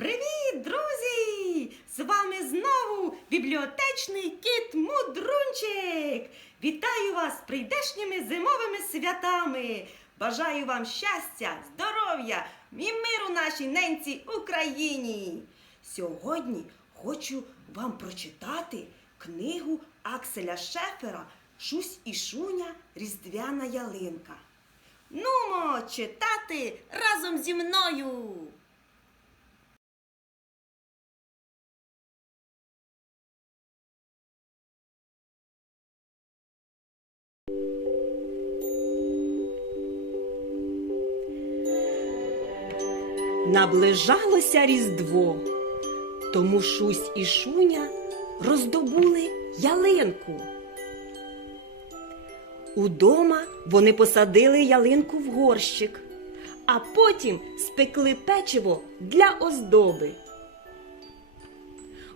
Привіт, друзі! З вами знову бібліотечний кіт Мудрунчик. Вітаю вас з прийдешніми зимовими святами. Бажаю вам щастя, здоров'я і миру нашій ненці Україні. Сьогодні хочу вам прочитати книгу Акселя Шефера Шусь і Шуня Різдвяна ялинка. Нумо читати разом зі мною. Наближалося Різдво, тому Шусь і Шуня роздобули ялинку. Удома вони посадили ялинку в горщик, а потім спекли печиво для оздоби.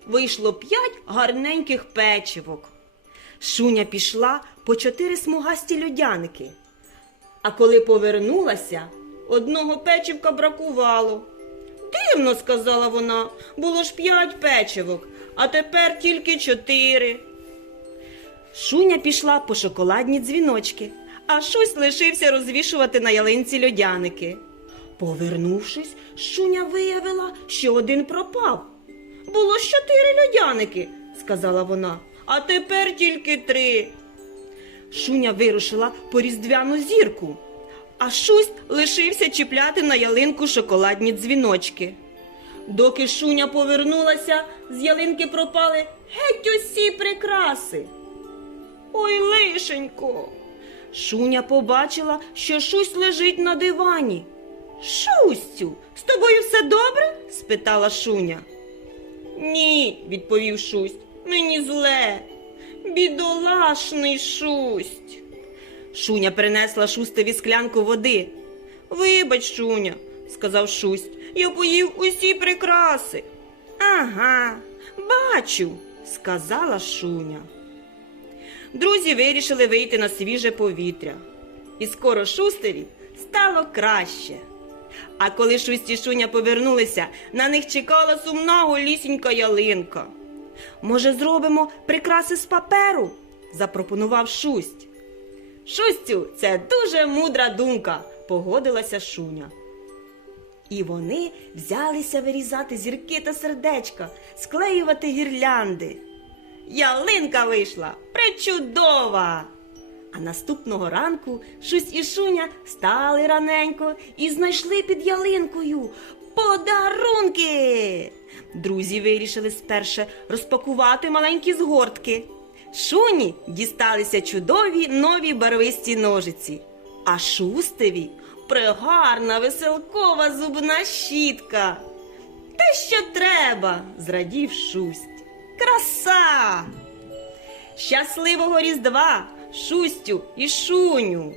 Вийшло п'ять гарненьких печивок. Шуня пішла по чотири смугасті льодяники. А коли повернулася, одного печивка бракувало. Дивно, сказала вона, було ж п'ять печивок, а тепер тільки чотири. Шуня пішла по шоколадні дзвіночки, а Шусь лишився розвішувати на ялинці льодяники. Повернувшись, Шуня виявила, що один пропав. Було ж чотири льодяники, сказала вона, а тепер тільки три. Шуня вирушила по різдвяну зірку, а Шусь лишився чіпляти на ялинку шоколадні дзвіночки. Доки Шуня повернулася, з ялинки пропали геть усі прикраси. Ой, лишенько. Шуня побачила, що Шусь лежить на дивані. Шустю, з тобою все добре? спитала Шуня. Ні, відповів Шусть, мені зле. Бідолашний шусть. Шуня принесла шустеві склянку води. Вибач, Шуня, сказав Шусть, я поїв усі прикраси. Ага, бачу, сказала Шуня. Друзі вирішили вийти на свіже повітря. І скоро Шустеві стало краще. А коли Шусть і Шуня повернулися, на них чекала сумна голісінька ялинка. Може, зробимо прикраси з паперу? запропонував Шусть. Шустю, це дуже мудра думка, погодилася Шуня. І вони взялися вирізати зірки та сердечка, склеювати гірлянди. Ялинка вийшла причудова. А наступного ранку Шусь і Шуня стали раненько і знайшли під ялинкою подарунки. Друзі вирішили сперше розпакувати маленькі згортки. Шуні дісталися чудові нові барвисті ножиці, а шустеві пригарна веселкова зубна щітка. Те, що треба, зрадів шусть. Краса! Щасливого Різдва, Шустю і Шуню!